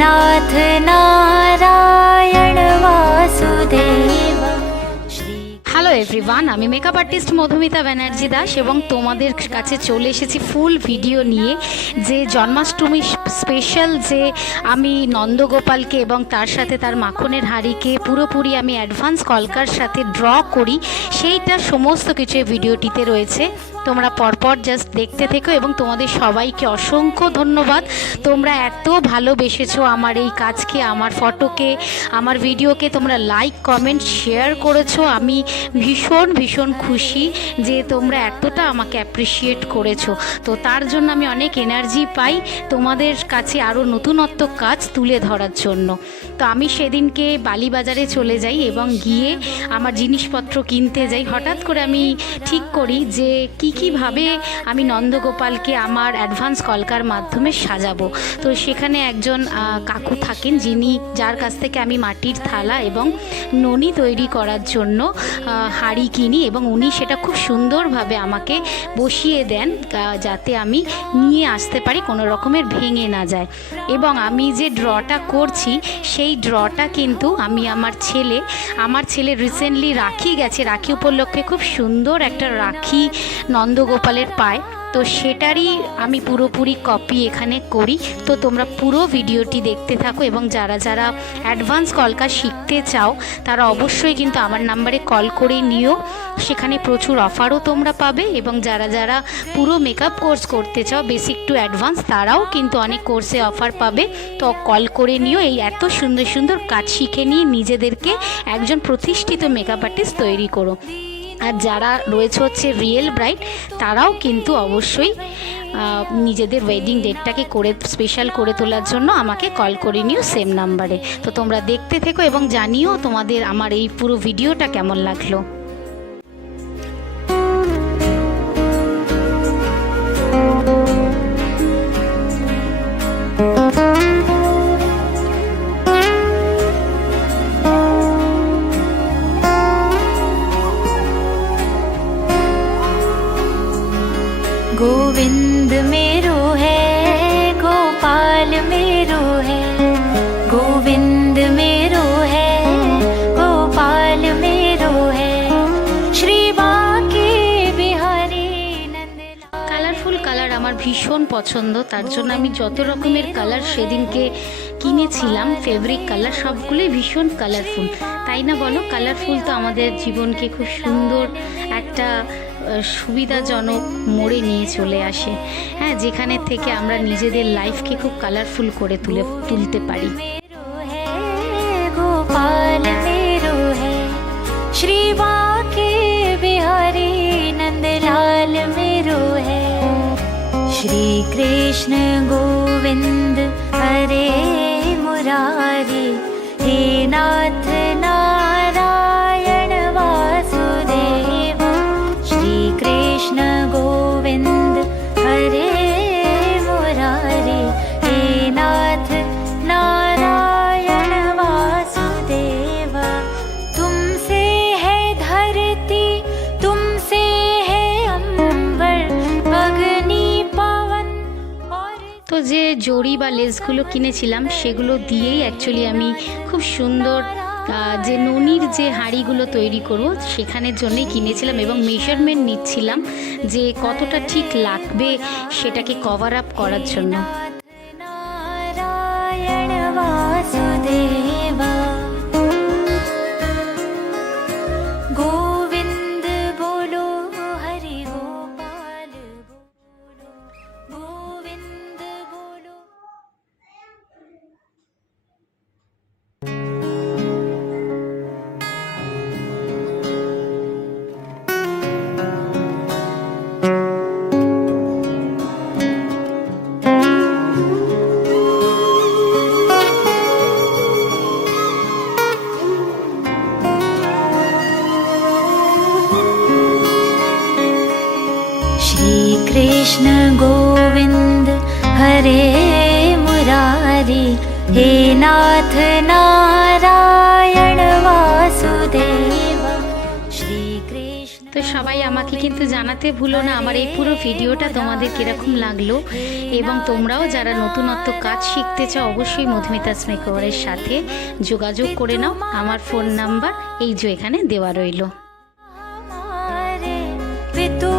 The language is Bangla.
नाथ नारायण वासुदेव। হ্যালো এভরিওয়ান, আমি মেকআপ আর্টিস্ট মধুমিতা ব্যানার্জি দাস এবং তোমাদের কাছে চলে এসেছি ফুল ভিডিও নিয়ে। যে জন্মাষ্টমী স্পেশাল যে আমি নন্দগোপালকে এবং তার সাথে তার মাখনের হাঁড়িকে পুরোপুরি আমি অ্যাডভান্স কলকার সাথে ড্র করি, সেইটা সমস্ত কিছু এই ভিডিওটিতে রয়েছে। তোমরা পরপর জাস্ট দেখতে থেকো এবং তোমাদের সবাইকে অসংখ্য ধন্যবাদ। তোমরা এত ভালোবেসেছো আমার এই কাজকে, আমার ফটোকে, আমার ভিডিওকে তোমরা লাইক কমেন্ট শেয়ার করেছো। আমি ভীষণ ভীষণ খুশি যে তোমরা এতটা আমাকে অ্যাপ্রিসিয়েট করেছো। তো তার জন্য আমি অনেক এনার্জি পাই তোমাদের কাছে আরও নতুনত্ব কাজ তুলে ধরার জন্য। তো আমি সেদিনকে বালিবাজারে চলে যাই এবং গিয়ে আমার জিনিসপত্র কিনতে যাই। হঠাৎ করে আমি ঠিক করি যে কীভাবে আমি নন্দগোপালকে আমার অ্যাডভান্স কলকার মাধ্যমে সাজাবো। তো সেখানে একজন কাকু থাকেন যার কাছ থেকে আমি মাটির থালা এবং ননি তৈরি করার জন্য হাঁড়ি কিনি এবং উনি সেটা খুব সুন্দরভাবে আমাকে বসিয়ে দেন যাতে আমি নিয়ে আসতে পারি, কোনো রকমের ভেঙে না যায়। এবং আমি যে ড্রটা করছি সেই ড্রটা কিন্তু আমি আমার ছেলে রিসেন্টলি রাখি গেছে, রাখি উপলক্ষে খুব সুন্দর একটা রাখি নন্দগোপালের পায়, তো সেটারই আমি পুরোপুরি কপি এখানে করি। তো তোমরা পুরো ভিডিওটি দেখতে থাকো এবং যারা যারা অ্যাডভান্স কলকা শিখতে চাও তারা অবশ্যই কিন্তু আমার নাম্বারে কল করে নিও, সেখানে প্রচুর অফারও তোমরা পাবে। এবং যারা যারা পুরো মেকআপ কোর্স করতে চাও বেসিক টু অ্যাডভান্স, তারাও কিন্তু অনেক কোর্সে অফার পাবে। তো কল করে নিও, এই এত সুন্দর সুন্দর কাজ শিখে নিয়ে নিজেদেরকে একজন প্রতিষ্ঠিত মেকআপ আর্টিস্ট তৈরি করো। আর যারা রয়েছে হচ্ছে রিয়েল ব্রাইড, তারাও কিন্তু অবশ্যই নিজেদের ওয়েডিং ডেটটাকে স্পেশাল করে তোলার জন্য আমাকে কল করে নিও সেম নাম্বারে। তো তোমরা দেখতে থেকো এবং জানিও তোমাদের আমার এই পুরো ভিডিওটা কেমন লাগলো। गोविंद मेरो है गोपाल मेरो है, गोविंद मेरो है गोपाल मेरो है, श्री बांके बिहारी नंदलाल। কালারফুল কালার আমার ভীষণ পছন্দ, তার জন্য আমি যত রকমের কালার সেদিনকে কিনেছিলাম ফেব্রিক কালার সবগুলোই ভীষণ কালারফুল, তাই না বলো? কালারফুল তো আমাদের জীবনকে খুব সুন্দর একটা সুবিধাজনক মোড়ে নিয়ে চলে আসে, হ্যাঁ, যেখানে থেকে আমরা নিজেদের লাইফকে খুব কালারফুল করে তুলতে পারি। गोपाल मेरो है, श्री बांके बिहारी नंदलाल मेरो है, श्री कृष्ण गोविंद हरे मुरारी, हे नाथ नारायण वासुदेव, श्री कृष्ण गोविंद हरे मुरारी, हे नाथ नारायण वासुदेव। तुमसे है धरती तुमसे है अंबर, अग्नि पवन और। তো যে জড়ি বা লেসগুলো কিনেছিলাম সেগুলো দিয়েই অ্যাকচুয়ালি আমি খুব সুন্দর যে ননির যে হাঁড়িগুলো তৈরি করব সেখানের জন্যই কিনেছিলাম এবং মেজারমেন্ট নিচ্ছিলাম যে কতটা ঠিক লাগবে সেটাকে কভার আপ করার জন্য। नारायण वासुदेव। गोविंद बोलो हरि गोपाल बोलो, गोविंद बोलो। श्री कृष्ण गोविंद हरे मुरारी, हे नाथ नारायण वासुदेव, श्री कृष्ण। तो সবাই আমাকে কিন্তু জানাতে ভুলো না আমার এই পুরো ভিডিওটা তোমাদের কীরকম লাগলো, এবং তোমরাও যারা নতুনত্ব কাজ শিখতে চাও অবশ্যই মধুমিতাস মেকওভারের সাথে যোগাযোগ করে নাও। আমার ফোন নাম্বার এই যে এখানে দেওয়া রইলো। वे तो